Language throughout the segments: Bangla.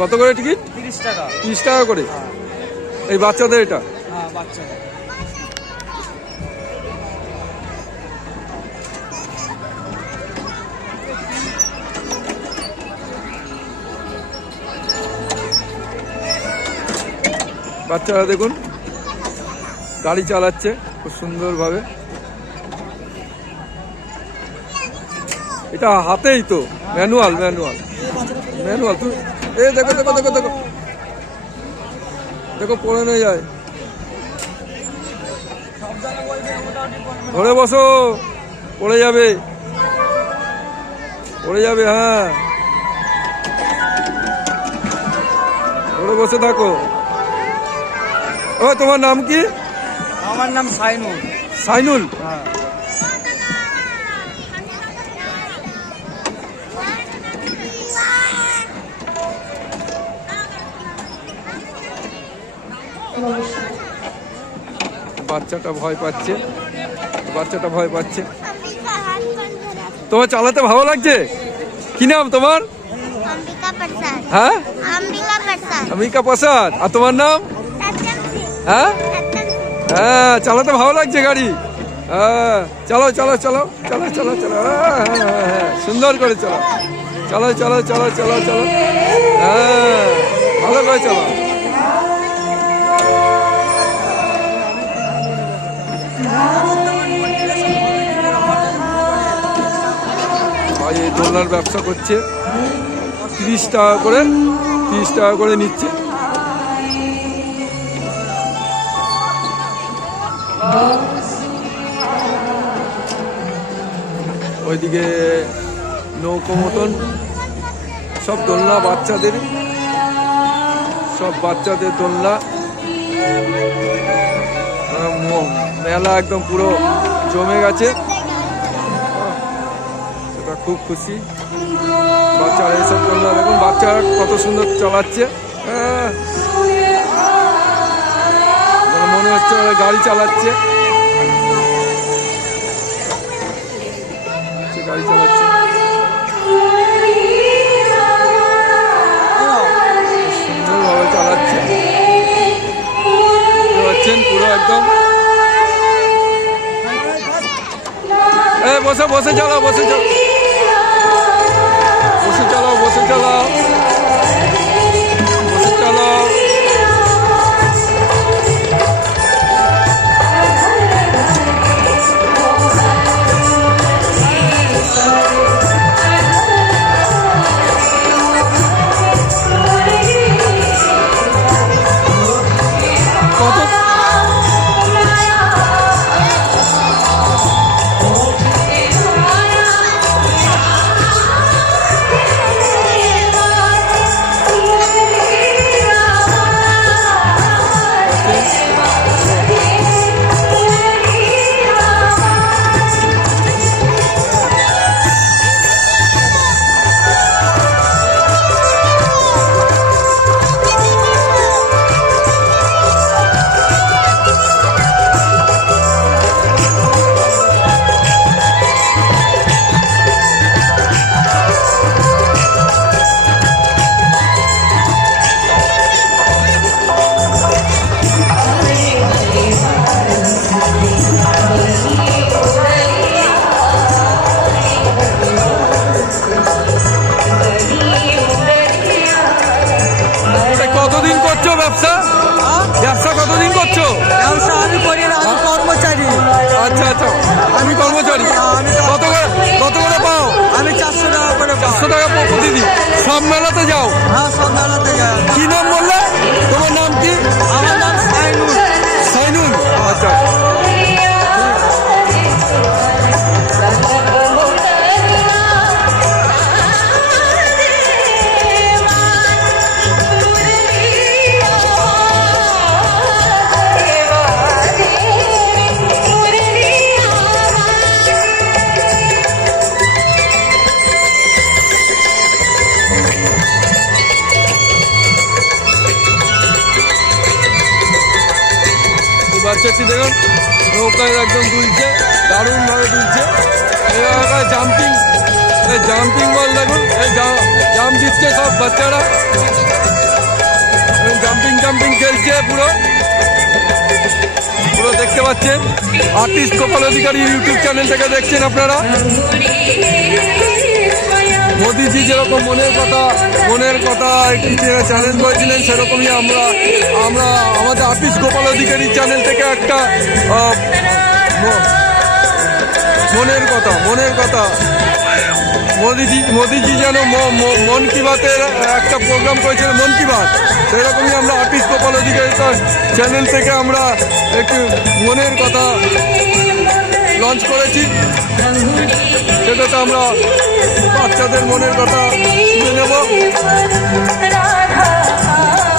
কত করে টিকিট? 30 টাকা। 30 টাকা করে। এই বাচ্চাদের এটা? হ্যাঁ, বাচ্চাদের। বাচ্চারা দেখুন গাড়ি চালাচ্ছে খুব সুন্দরভাবে। এটা হাতেই তো, ম্যানুয়াল ম্যানুয়াল ম্যানুয়াল। তুই দেখো দেখো দেখো দেখো দেখো, পড়ে নিয়ে যায়। ধরে বসো, পড়ে যাবে পড়ে যাবে। হ্যাঁ, ধরে বসে থাকো। ও, তোমার নাম কি? আমার নাম সাইনুল। সাইনুল? হ্যাঁ। বাচ্চাটা ভয় পাচ্ছে, বাচ্চাটা ভয় পাচ্ছে। তোমার চালাতে ভালো লাগছে? কি নাম তোমার? হ্যাঁ, অম্বিকা প্রসাদ। আর তোমার নাম? হ্যাঁ হ্যাঁ, চালাতে ভালো লাগছে গাড়ি? হ্যাঁ, চলো চলো চলো চলো চলো চলো। হ্যাঁ হ্যাঁ হ্যাঁ, সুন্দর করে চলো চলো চলো চলো চলো চলো। হ্যাঁ, ভালো করে চলো। ভাই এই দোলনার ব্যবসা করছে, 30 টাকা করে, 30 টাকা করে নিচ্ছে। ওইদিকে নৌকো মতন সব দোলনা বাচ্চাদের, সব বাচ্চাদের দোলনা। মেলা একদম পুরো জমে গেছে, সেটা খুব খুশি। বাচ্চারা এইসব দোলনা দেখুন, বাচ্চারা কত সুন্দর চালাচ্ছে। মনে হচ্ছে ওরা গাড়ি চালাচ্ছে, গাড়ি চালাচ্ছে। সুন্দরভাবে চালাচ্ছে, দেখতে পাচ্ছেন পুরো একদম। বসে বসে চালাও, বসে চালাও, বসে চালাও, বসে চালাও, বসে চালাও। ব্যবসা ব্যবসা কতদিন করছো? ব্যবসা আমি করি না, আমি কর্মচারী। আচ্ছা আচ্ছা, আমি কর্মচারী। কত করে পাও? আমি 400 টাকা করে। 400 টাকা প্রতিদিন? সব মেলাতে যাও? হ্যাঁ, সব মেলাতে যাই। কি নাম বললে? তোমার নাম কি? আমার নাম সাইনুল। সাইনুল, আচ্ছা। বাচ্চাটি দেখুন নৌকায় একদম দুলছে, দারুণভাবে দুলছে। এই জাম্পিং এই জাম্পিং বল দেখুন, এই জাম্প দিচ্ছে সব বাচ্চারা, জাম্পিং জাম্পিং খেলছে পুরো পুরো দেখতে পাচ্ছেন। আর্টিস্ট গোপাল অধিকারী ইউটিউব চ্যানেল থেকে দেখছেন আপনারা। মোদিজি যেরকম মনের কথা একটি চ্যানেল করেছিলেন, সেরকমই আমরা আমাদের আর্টিস্ট গোপাল অধিকারী চ্যানেল থেকে একটা মনের কথা মোদিজি যেন মন কি বাতের একটা প্রোগ্রাম করেছিলেন, মন কি বাত, সেরকমই আমরা আর্টিস্ট গোপাল অধিকারী চ্যানেল থেকে আমরা একটু মনের কথা লঞ্চ করেছি। সেটাতে আমরা বাচ্চাদের মনের কথা শুনে নেব।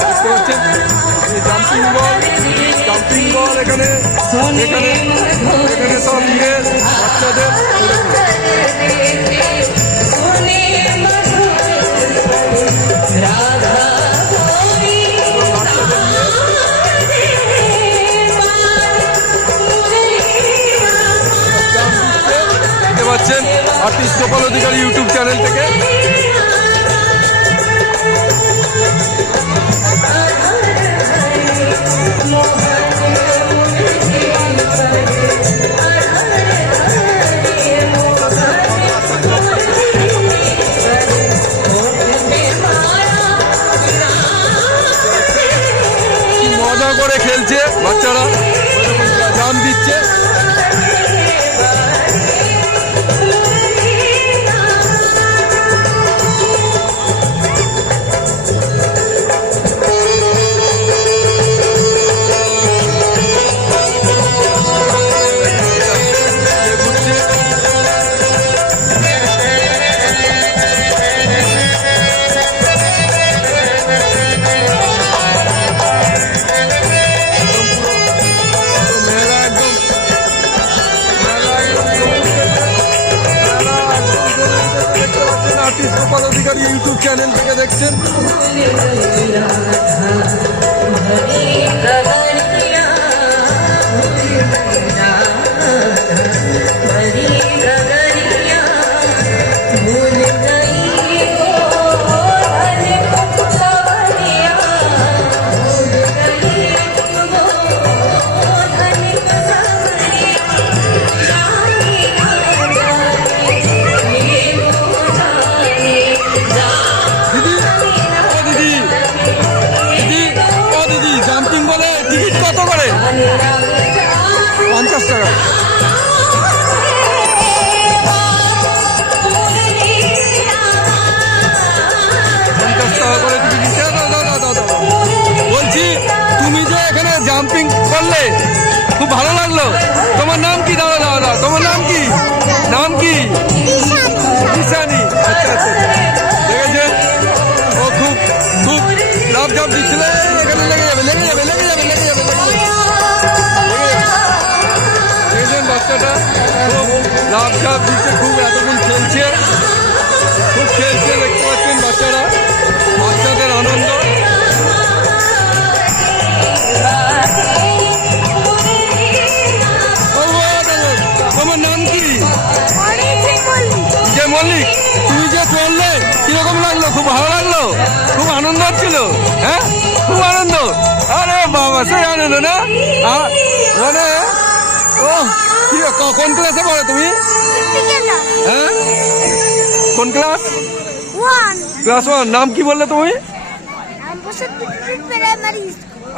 দেখতে পাচ্ছেন জাম্পিং বল এখানে সব নিয়ে বাচ্চাদের পাচ্ছেন আর্টিস্ট গোপাল অধিকারী ইউটিউব চ্যানেল থেকে। মজা করে খেলছে বাচ্চারা, জাম দিচ্ছে। আর্টিস্ট গোপাল অধিকারী ইউটিউব চ্যানেল থেকে দেখছেন। জাম্পিং বলে টিকিট কত করে? 50 টাকা। 50 টাকা করে টিকিট দিচ্ছে। বলছি তুমি যে এখানে জাম্পিং করলে খুব ভালো লাগলো, তোমার নাম কি? দাদা তোমার নাম কি? ঈশানী। আচ্ছা দেখেছেন ও খুব লাভ ঝাপ দিচ্ছিল, এখানে লেগে যাবে। দেখেছেন বাচ্চাটা খুব লাভ ঝাপ দিচ্ছে, খুব এতক্ষণ খেলছে, দেখতে পাচ্ছেন বাচ্চাদের আনন্দ। তোমার নাম কি? যে মল্লিক। তুমি যে চললে কিরকম লাগলো? খুব ভালো লাগলো, খুব আনন্দ হচ্ছিল। হ্যাঁ, খুব আনন্দ। আরে বাবা, সেই আনন্দ না? মানে ও কোন ক্লাসে পড়ো তুমি? হ্যাঁ, কোন ক্লাস? ক্লাস 1। নাম কি বললে তুমি?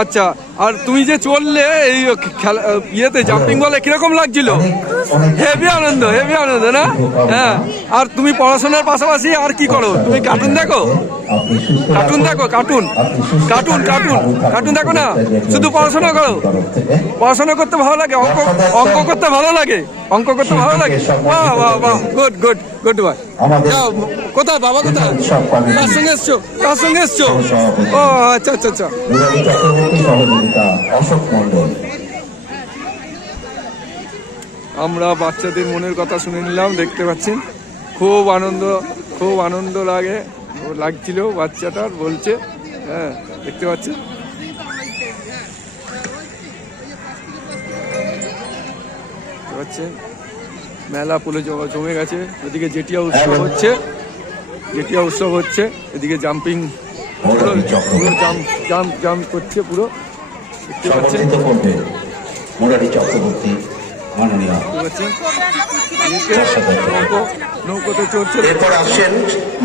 আচ্ছা, আর তুমি যে চললে এই ইয়েতে জাম্পিং বলে কিরকম লাগছিল? হেভি আনন্দ না? হ্যাঁ। আর তুমি পড়াশোনার পাশাপাশি আর কি করো? তুমি কার্টুন দেখো? কার্টুন দেখো না, শুধু পড়াশোনা করো? পড়াশোনা করতে ভালো লাগে? অঙ্ক করতে ভালো লাগে? বাহ, গুড বয়। কোথায় বাবা? কোথায়? কার সঙ্গে এসছো? ও আচ্ছা। আমরা বাচ্চাদের মনের কথা শুনে নিলাম। দেখতে পাচ্ছেন খুব আনন্দ লাগছিল বাচ্চাটার, বলছে। হ্যাঁ, দেখতে পাচ্ছেন। মেলা পুরো জমে গেছে। ওদিকে জেটিয়া উৎসব হচ্ছে, জেটিয়া উৎসব হচ্ছে। এদিকে জাম্পিং পুরো জাম করছে পুরো, দেখতে পাচ্ছেন। মুরারি চক্রবর্তী মাননীয় নৌকোতে চড়ছে, এরপর আসছেন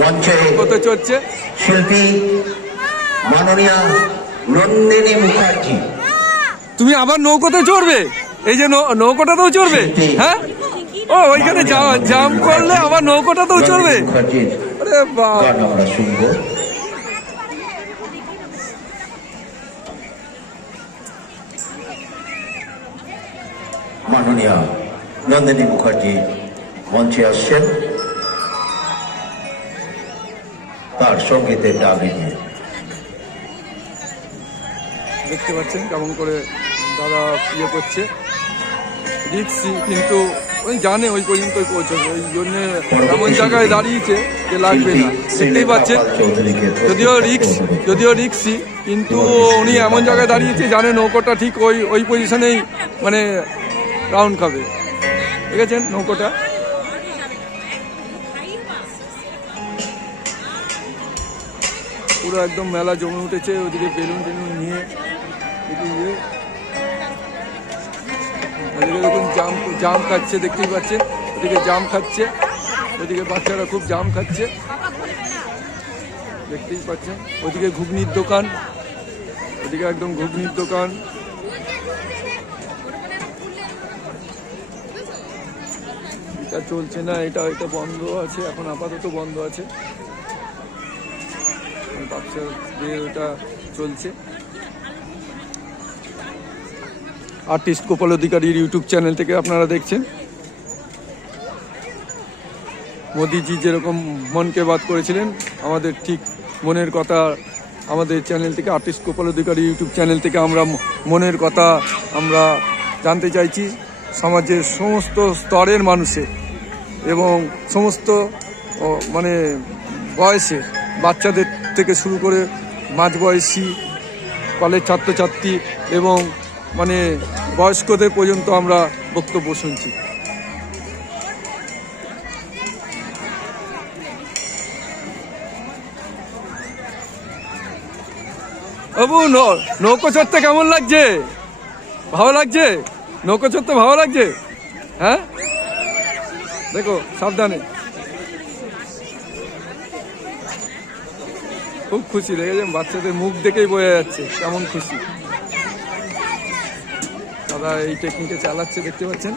মঞ্চে নৌকোতে চড়ছে শিল্পী মাননীয় নন্দিনী মুখার্জি। তুমি আবার নৌকোতে চড়বে? এই যে নৌকোটাতেও চড়বে? হ্যাঁ, ও ওইখানে জাম করলে আবার নৌকোটাতেও চড়বে? আরে বাবা, আমরা শুনবো। মাননীয় নন্দিনী মুখার্জি মঞ্চে আসছেন তার সঙ্গীতের দাবি নিয়ে। দেখতে পাচ্ছেন কেমন করে দাদা ইয়ে করছে, রিক্সি, কিন্তু ওই জানে ওই পর্যন্তই পৌঁছবে, ওই জন্য এমন জায়গায় দাঁড়িয়েছে যে লাগবে না। দেখতেই পাচ্ছেন, যদিও রিক্সি, কিন্তু উনি এমন জায়গায় দাঁড়িয়েছে জানে নৌকোটা ঠিক ওই পজিশনেই মানে রাউন্ড খাবে। দেখেছেন নৌকোটা? পুরো একদম মেলা জমে উঠেছে। ওদিকে বেলুন টেলুন নিয়ে এদিকে দেখুন জাম খাচ্ছে, দেখতেই পাচ্ছেন। ওদিকে জাম খাচ্ছে, ওদিকে বাচ্চারা খুব জাম খাচ্ছে, দেখতেই পাচ্ছেন। ওদিকে ঘুগনির দোকান, ওদিকে একদম ঘুগনির দোকান। এটা চলছে না, এটা বন্ধ আছে এখন, আপাতত বন্ধ আছে। বাচ্চাদের ওটা চলছে। আর্টিস্ট গোপাল অধিকারীর ইউটিউব চ্যানেল থেকে আপনারা দেখছেন। মোদিজি যেরকম মনকে বাত করেছিলেন, আমাদের ঠিক মনের কথা আমাদের চ্যানেল থেকে, আর্টিস্ট গোপাল অধিকারী ইউটিউব চ্যানেল থেকে আমরা মনের কথা আমরা জানতে চাইছি সমাজের সমস্ত স্তরের মানুষের এবং সমস্ত মানে বয়সে, বাচ্চাদের থেকে শুরু করে মাঝবয়সী, কলেজ ছাত্রছাত্রী এবং মানে বয়স্কদের পর্যন্ত আমরা বক্তব্য শুনছি। বাবু, নৌকো চড়তে কেমন লাগছে? ভালো লাগছে? নৌকো চড়তে ভালো লাগছে? হ্যাঁ, দেখো সাবধানে। খুব খুশি, দেখেছেন বাচ্চাদের মুখ দেখেই বোঝা যাচ্ছে কেমন খুশি। দাদা এই টেকনিকে চালাচ্ছে, দেখতে পাচ্ছেন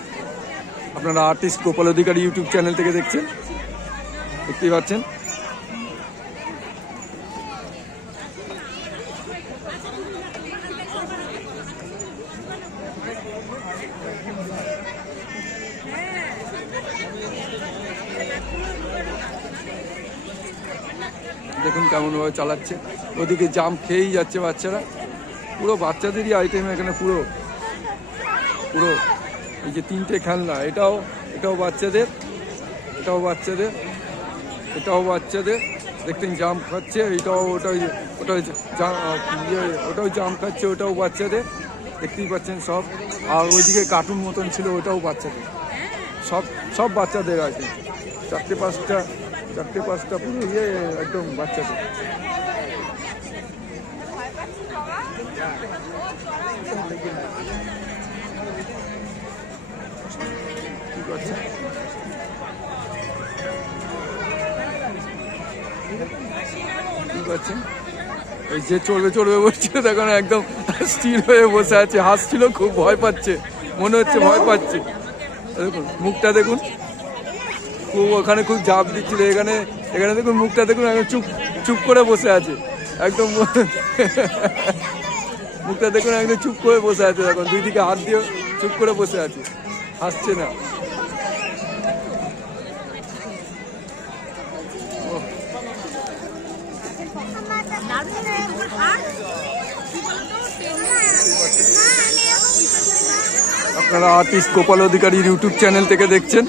আপনারা। আর্টিস্ট গোপাল অধিকারী ইউটিউব চ্যানেল থেকে দেখছেন, দেখতেই পাচ্ছেন। দেখুন কেমনভাবে চালাচ্ছে। ওদিকে জাম খেয়েই যাচ্ছে বাচ্চারা, পুরো বাচ্চাদেরই আইটেম এখানে। পুরো এই যে তিনটে খেলনা, এটাও বাচ্চাদের, এটাও বাচ্চাদের। দেখতেন জাম খাচ্ছে, ওটাও জাম খাচ্ছে, ওটাও বাচ্চাদের, দেখতেই পাচ্ছেন সব। আর ওইদিকে কার্টুন মতন ছিল, ওটাও বাচ্চাদের, সব বাচ্চাদের আছে। চারটে পাঁচটা পুরো একদম বাচ্চাদের। কি করছে? ওই যে চড়বে বলছিল তখন একদম স্থির হয়ে বসে আছে, হাসছিল, খুব ভয় পাচ্ছে, মনে হচ্ছে ভয় পাচ্ছে। দেখুন মুখটা দেখুন, খুব ওখানে খুব ঝাঁপ দিচ্ছিল। এখানে দেখুন মুখটা দেখুন, একদম চুপ করে বসে আছে একদম। মুখটা দেখুন একদম চুপ করে বসে আছে, এখন দুই দিকে হাত দিয়ে চুপ করে বসে আছে, হাসছে না। আপনারা আর্টিস্ট গোপাল অধিকারীর ইউটিউব চ্যানেল থেকে দেখছেন।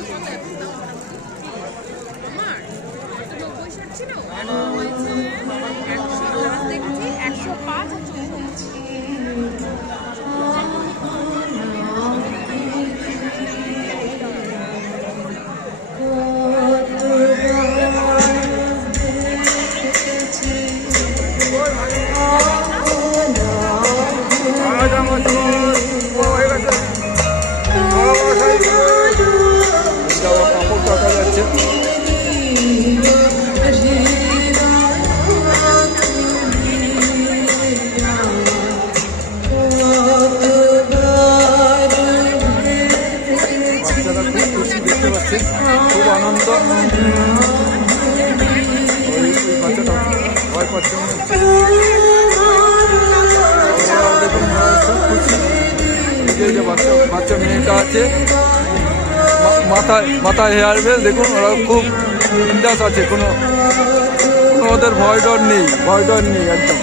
লাফাচ্ছে মনে হচ্ছে। ওরা দেখুন খুব খুশি। এই যে বাচ্চা বাচ্চা মেয়েটা আছে, মাথায় হেয়ার বেল, দেখুন ওরা খুব বিন্দাস আছে, কোনো ওদের ভয় ডর নেই একদম।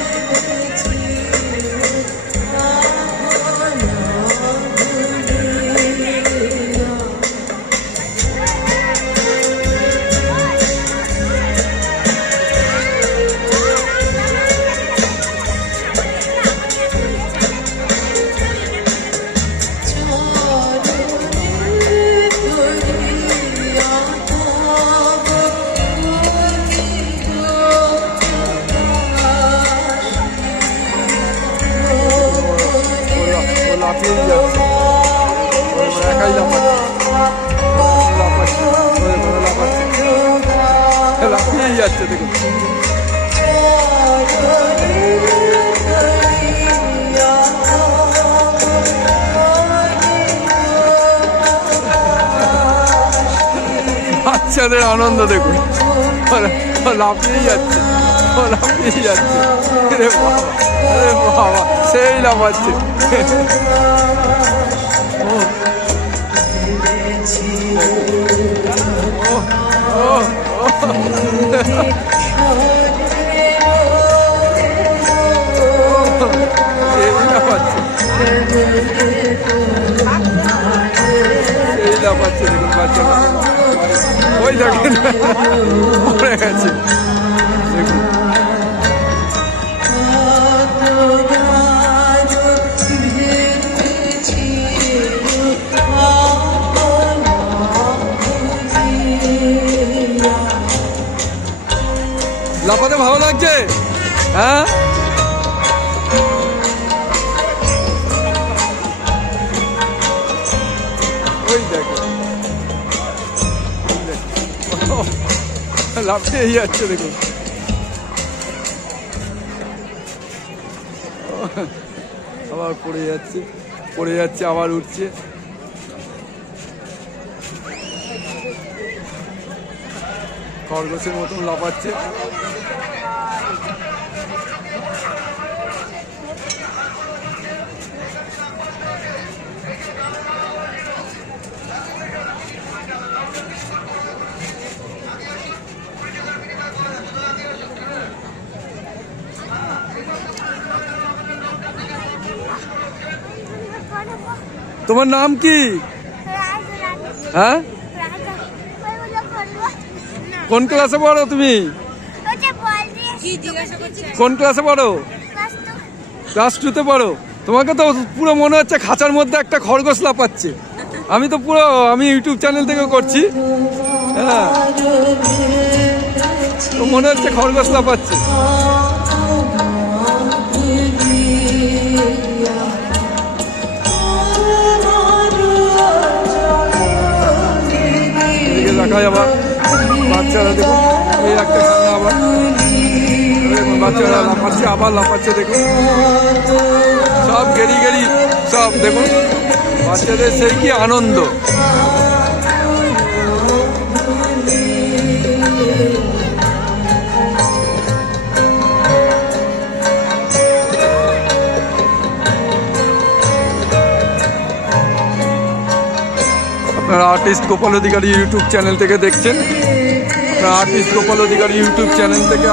লাফিয়ে যাচ্ছে, একাই লাফিয়ে যাচ্ছে দেখুন। বাচ্চাদের আনন্দ দেখুন, লাফিয়ে যাচ্ছে রে বাবা, সেই লাফাচ্ছে। দেখুন বাচ্চা, ওই দেখেন পড়ে গেছে দেখুন। লাফাতে ভালো লাগছে, হ্যাঁ? ওই দেখো লাফিয়ে যাচ্ছে দেখুন। আবার পড়ে যাচ্ছে আবার উঠছে। খরগোশের মতন লাফাচ্ছে। তোমার নাম কি? হ্যাঁ, কোন ক্লাসে পড়ো তুমি? কোন ক্লাসে পড়ো? ক্লাস 2-তে পড়ো। তোমাকে তো পুরো মনে হচ্ছে খাঁচার মধ্যে একটা খরগোশ লাফাচ্ছে। আমি ইউটিউব চ্যানেল থেকে করছি, হ্যাঁ, তো মনে হচ্ছে খরগোশ লাফাচ্ছে। দেখায় আবার বাচ্চারা দেখুন, এই একটা খেলনা আবার বাচ্চারা লাফাচ্ছে দেখুন, সব গেরি সব দেখুন, বাচ্চাদের সেই কি আনন্দ। আপনারা আর্টিস্ট গোপাল অধিকারী ইউটিউব চ্যানেল থেকে দেখছেন। আর্টিস্ট গোপাল অধিকারী ইউটিউব চ্যানেল থেকে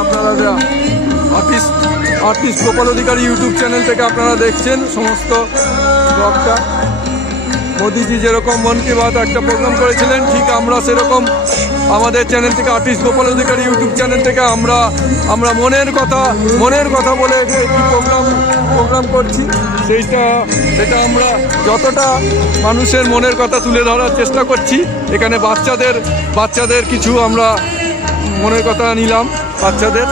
আপনারা দেখছেন সমস্ত ব্লগটা। মোদিজি যেরকম মন কি বাত একটা প্রোগ্রাম করেছিলেন, ঠিক আমরা সেরকম আমাদের চ্যানেল থেকে, আর্টিস্ট গোপাল অধিকারী ইউটিউব চ্যানেল থেকে আমরা মনের কথা বলে একটি প্রোগ্রাম করছি। সেটা আমরা যতটা মানুষের মনের কথা তুলে ধরার চেষ্টা করছি। এখানে বাচ্চাদের কিছু আমরা মনের কথা নিলাম বাচ্চাদের।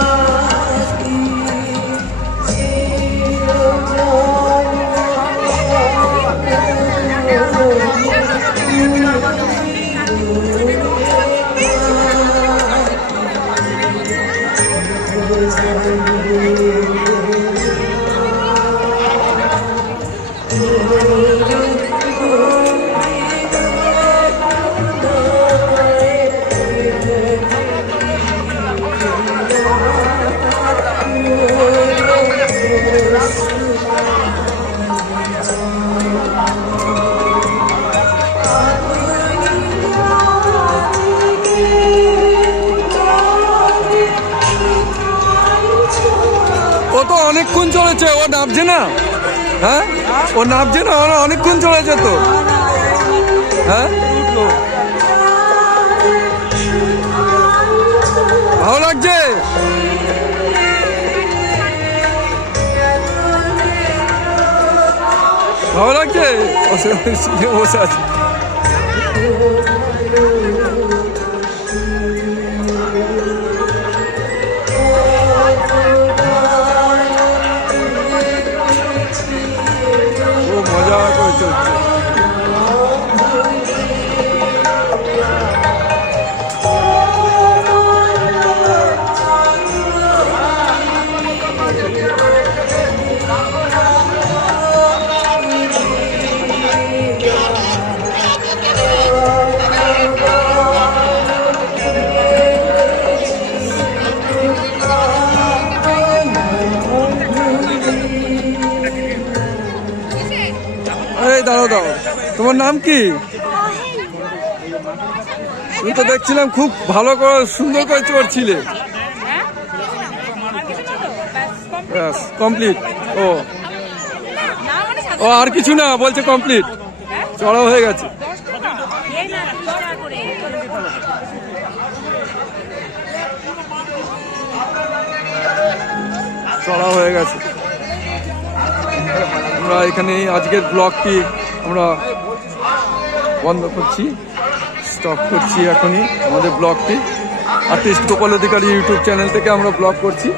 তো অনেকক্ষণ চলেছে, ও নামছে না? হ্যাঁ, ও নামছে না? অনেকক্ষণ চলেছে তো। হ্যাঁ, ভালো লাগছে? ভালো লাগছে? বসে আছে। ও মজা করে চলছে। এই দাঁড়াও দাঁড়াও, তোমার নাম কি? তুমি তো দেখছিলাম খুব ভালো করে সুন্দর করে চড়ছিলে। কমপ্লিট? ও ও আর কিছু না, বলছে কমপ্লিট, চড়া হয়ে গেছে। চড়া হয়ে গেছে। আমরা এখানে আজকের ব্লগটি আমরা বন্ধ করছি, স্টপ করছি এখনই আমাদের ব্লগটি। আর্টিস্ট গোপাল অধিকারী ইউটিউব চ্যানেল থেকে আমরা ব্লগ করছি।